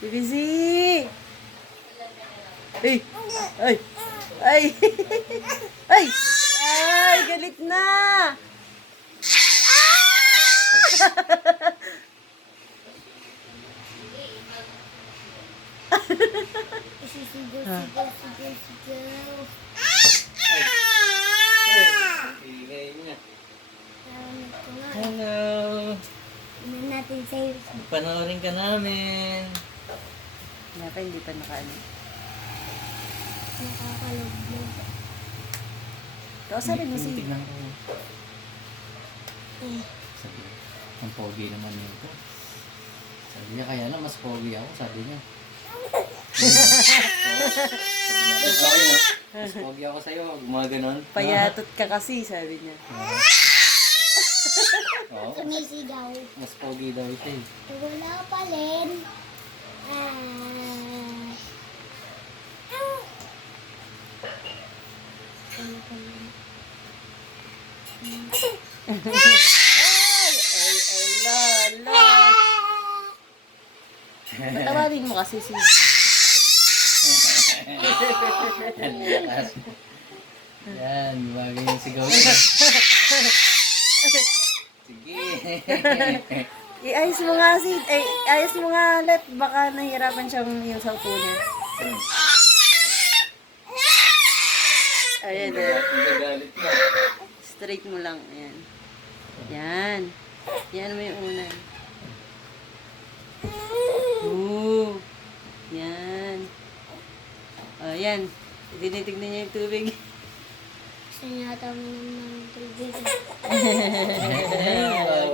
BBC! Ay! Ay! Ay! Ay! Ay! Galit na! Sigaw, sigaw, sigaw, sigaw. Ingay niya. Narinig ko nga. Hello! Ano natin sa'yo? Panoorin ka namin. Nga pa, hindi pa nakaano. Nakakalog-log. Kausapin mo si... Tignan ko. Eh, Sabi, ang pogi naman nito. Sabi niya, kaya lang mas pogi ako, sabi niya. Sabi niya, mas pogi ako sa'yo, gumaganon. Payatot ka kasi, sabi niya. Oo, sumisigaw. mas pogi daw siya eh. Wala pa rin. Ay, lala. Patawagin mo kasi si... Yan, bagay yung sigaw niya. Sige. Iayos mo nga si... Ay, ayos mo nga, Let. Baka nahihirapan siyang yung sauto niya. Ayan, Nagagalit na. straight mo lang. Ayan. Yan. Yan mo yung unan. Oo. Yan. O, yan. Tinitignan niya yung tubig. Gusto niya ata mo naman ng tubig. Bawal